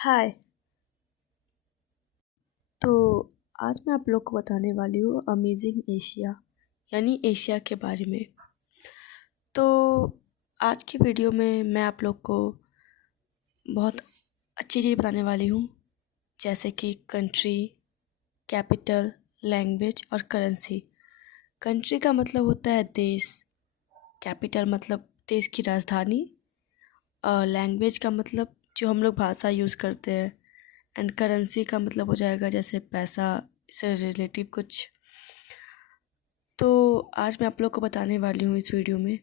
हाय। तो आज मैं आप लोग को बताने वाली हूँ अमेजिंग एशिया यानी एशिया के बारे में। तो आज की वीडियो में मैं आप लोग को बहुत अच्छी चीज़ बताने वाली हूँ, जैसे कि कंट्री, कैपिटल, लैंग्वेज और करेंसी। कंट्री का मतलब होता है देश, कैपिटल मतलब देश की राजधानी, और लैंग्वेज का मतलब जो हम लोग भाषा यूज़ करते हैं, एंड करेंसी का मतलब हो जाएगा जैसे पैसा से रिलेटिव कुछ। तो आज मैं आप लोग को बताने वाली हूँ इस वीडियो में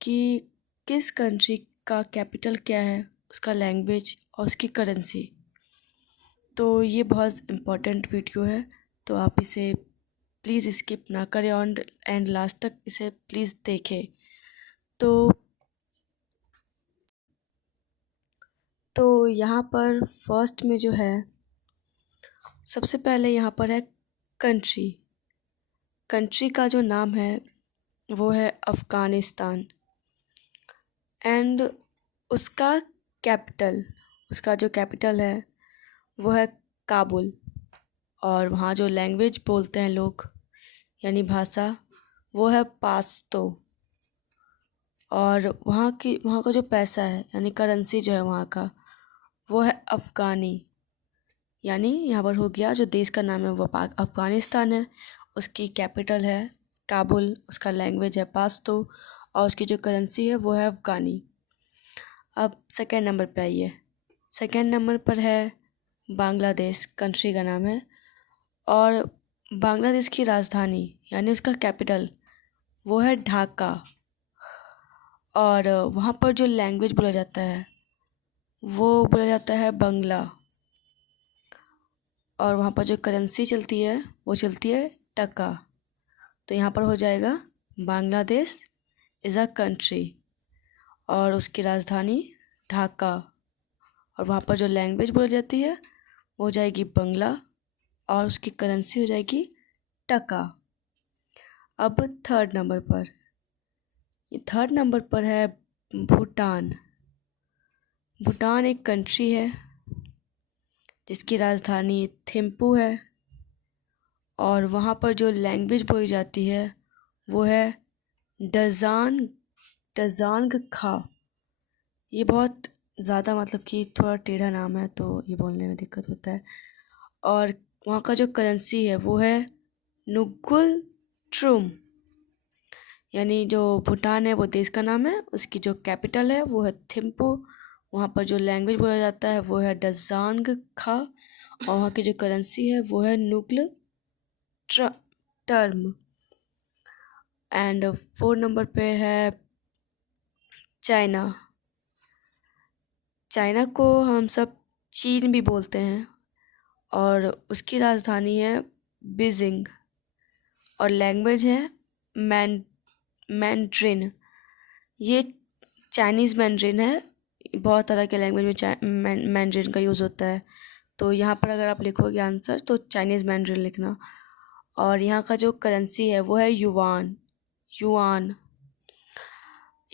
कि किस कंट्री का कैपिटल क्या है, उसका लैंग्वेज और उसकी करेंसी। तो ये बहुत इम्पोर्टेंट वीडियो है, तो आप इसे प्लीज़ स्किप ना करें और एंड लास्ट तक इसे प्लीज़ देखें। तो यहाँ पर फर्स्ट में जो है, सबसे पहले यहाँ पर है कंट्री। कंट्री का जो नाम है वो है अफ़गानिस्तान, एंड उसका उसका जो कैपिटल है वो है काबुल। और वहाँ जो लैंग्वेज बोलते हैं लोग यानी भाषा, वो है पाश्तो। और वहाँ का जो पैसा है यानी करेंसी जो है वहाँ का, वो है अफ़गानी। यानी यहाँ पर हो गया जो देश का नाम है वो अफ़गानिस्तान है, उसकी कैपिटल है काबुल, उसका लैंग्वेज है पाश्तो और उसकी जो करेंसी है वो है अफ़गानी। अब सेकेंड नंबर पे आइए। सेकेंड नंबर पर है बांग्लादेश, कंट्री का नाम है। और बांग्लादेश की राजधानी यानी उसका कैपिटल वो है ढाका। और वहाँ पर जो लैंग्वेज बोला जाता है वो बोला जाता है बंगला। और वहाँ पर जो करेंसी चलती है वो चलती है टका। तो यहाँ पर हो जाएगा बांग्लादेश इज़ अ कंट्री और उसकी राजधानी ढाका। और वहाँ पर जो लैंग्वेज बोली जाती है वो हो जाएगी बंगला और उसकी करेंसी हो जाएगी टका। अब थर्ड नंबर पर है भूटान। भूटान एक कंट्री है जिसकी राजधानी थिम्पू है। और वहाँ पर जो लैंग्वेज बोली जाती है वो है डजांग खा। ये बहुत ज़्यादा मतलब कि थोड़ा टेढ़ा नाम है, तो ये बोलने में दिक्कत होता है। और वहाँ का जो करेंसी है वो है नुगुल ट्रुम। यानी जो भूटान है वो देश का नाम है, उसकी जो कैपिटल है वो है थिम्पू। वहाँ पर जो लैंग्वेज बोला जाता है वो है डजांग खा और वहाँ की जो करेंसी है वो है नुगल टर्म। एंड 4 नंबर पे है चाइना। चाइना को हम सब चीन भी बोलते हैं और उसकी राजधानी है बीजिंग और लैंग्वेज है मैंड्रिन। ये चाइनीज़ मैंड्रिन है। बहुत तरह के लैंग्वेज में मैंड्रिन का यूज़ होता है। तो यहाँ पर अगर आप लिखोगे आंसर तो चाइनीज़ मैंड्रिन लिखना। और यहाँ का जो करेंसी है वो है युआन।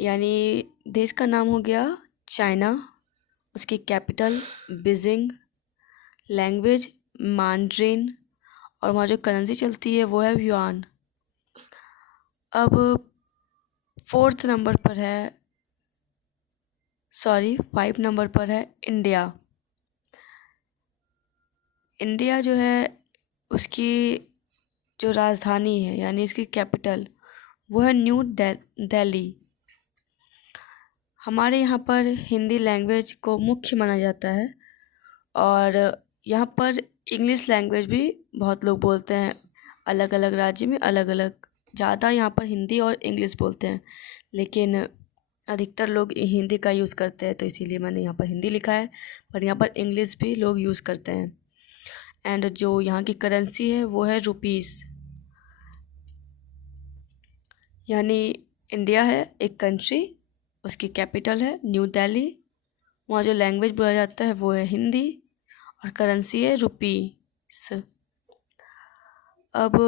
यानी देश का नाम हो गया चाइना, उसकी कैपिटल बीजिंग, लैंग्वेज मैंड्रिन और वहाँ जो करेंसी चलती है वो है युआन। अब 5 नंबर पर है इंडिया। इंडिया जो है उसकी जो राजधानी है यानी उसकी कैपिटल वो है न्यू दिल्ली। हमारे यहाँ पर हिंदी लैंग्वेज को मुख्य माना जाता है और यहाँ पर इंग्लिश लैंग्वेज भी बहुत लोग बोलते हैं। अलग अलग राज्य में अलग अलग, ज़्यादा यहाँ पर हिंदी और इंग्लिश बोलते हैं, लेकिन अधिकतर लोग हिंदी का यूज़ करते हैं, तो इसीलिए मैंने यहाँ पर हिंदी लिखा है। पर यहाँ पर इंग्लिश भी लोग यूज़ करते हैं। एंड जो यहाँ की करेंसी है वो है रुपीस। यानी इंडिया है एक कंट्री, उसकी कैपिटल है न्यू दिल्ली, वहाँ जो लैंग्वेज बोला जाता है वो है हिंदी और करेंसी है रुपीस। अब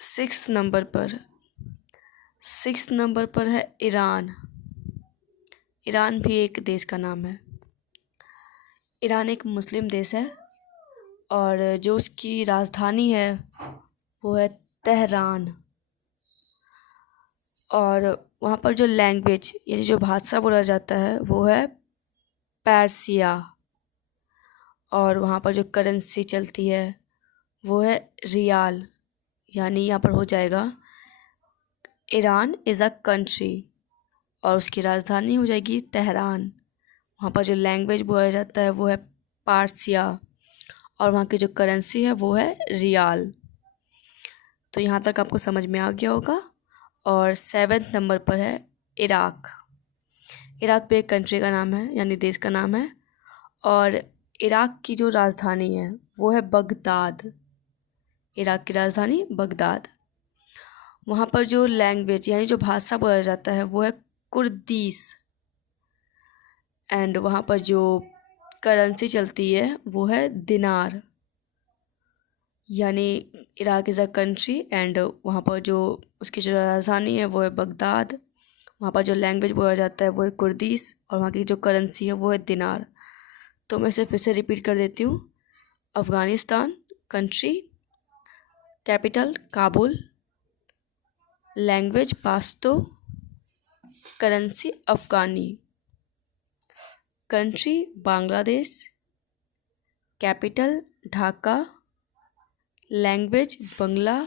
6 नंबर पर है ईरान। ईरान भी एक देश का नाम है। ईरान एक मुस्लिम देश है और जो उसकी राजधानी है वो है तेहरान। और वहाँ पर जो लैंग्वेज यानी जो भाषा बोला जाता है वो है पर्सिया। और वहाँ पर जो करेंसी चलती है वो है रियाल। यानी यहाँ पर हो जाएगा ईरान इज़ अ कंट्री और उसकी राजधानी हो जाएगी तेहरान। वहाँ पर जो लैंग्वेज बोला जाता है वो है पारसिया और वहाँ की जो करेंसी है वो है रियाल। तो यहाँ तक आपको समझ में आ गया होगा। और 7वें नंबर पर है इराक। इराक भी एक कंट्री का नाम है यानी देश का नाम है। और इराक की जो राजधानी है वो है बगदाद। इराक की राजधानी बगदाद। वहाँ पर जो लैंग्वेज यानी जो भाषा बोला जाता है वो है कुर्दिश। एंड वहाँ पर जो करेंसी चलती है वो है दिनार। यानी Iraq is a country and वहाँ पर जो उसकी जो राजधानी है वो है बगदाद। वहाँ पर जो लैंग्वेज बोला जाता है वो है कुर्दिश और वहाँ की जो करेंसी है वो है दिनार। तो मैं इसे फिर से रिपीट कर देती हूँ। Afghanistan country, capital Kabul, language Pashto, currency afghani, country Bangladesh, capital Dhaka, language Bangla,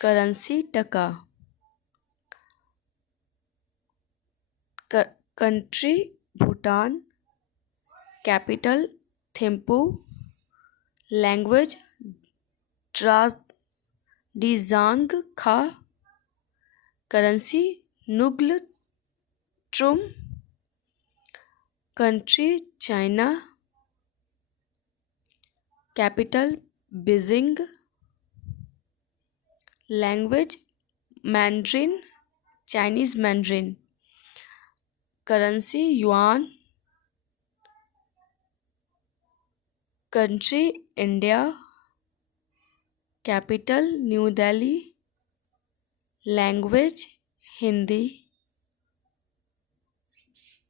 currency taka, country Bhutan, capital Thimphu, language Dzongkha, currency ngultrum, country China, capital Beijing, language Mandarin Chinese Mandarin, currency yuan, country India, capital New Delhi, language Hindi,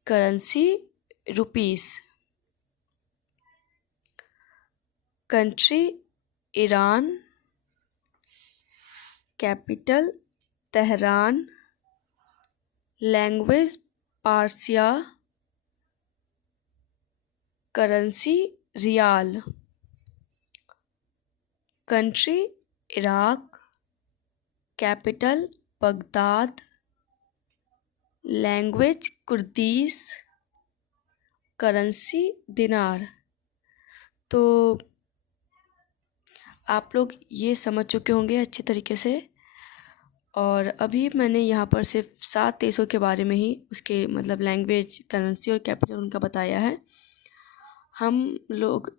currency rupees, country Iran, capital Tehran, language Persian, currency rial, country Iraq, capital Baghdad, language Kurdish, currency dinar. तो आप लोग ये समझ चुके होंगे अच्छे तरीके से। और अभी मैंने यहाँ पर सिर्फ 7 देशों के बारे में ही उसके मतलब लैंग्वेज, करेंसी और कैपिटल उनका बताया है। हम लोग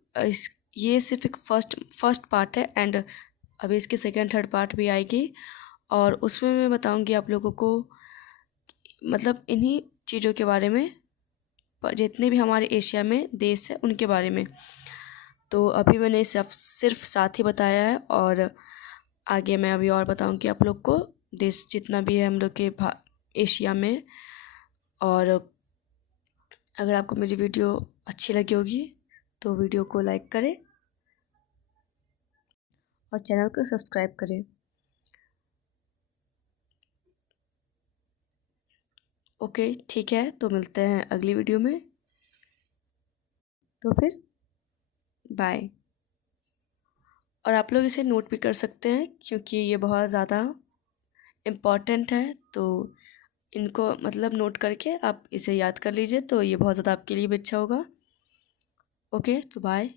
ये सिर्फ एक फर्स्ट पार्ट है एंड अभी इसकी सेकंड थर्ड पार्ट भी आएगी और उसमें मैं बताऊंगी आप लोगों को मतलब इन्हीं चीज़ों के बारे में, जितने भी हमारे एशिया में देश है उनके बारे में। तो अभी मैंने सिर्फ 7 ही बताया है और आगे मैं अभी और बताऊंगी आप लोग को देश जितना भी है हम लोग के एशिया में। और अगर आपको मेरी वीडियो अच्छी लगी होगी तो वीडियो को लाइक करें और चैनल को सब्सक्राइब करें। ओके ठीक है, तो मिलते हैं अगली वीडियो में। तो फिर बाय। और आप लोग इसे नोट भी कर सकते हैं क्योंकि ये बहुत ज़्यादा इम्पॉर्टेंट है। तो इनको मतलब नोट करके आप इसे याद कर लीजिए तो ये बहुत ज़्यादा आपके लिए भी अच्छा होगा। ओके तो बाय।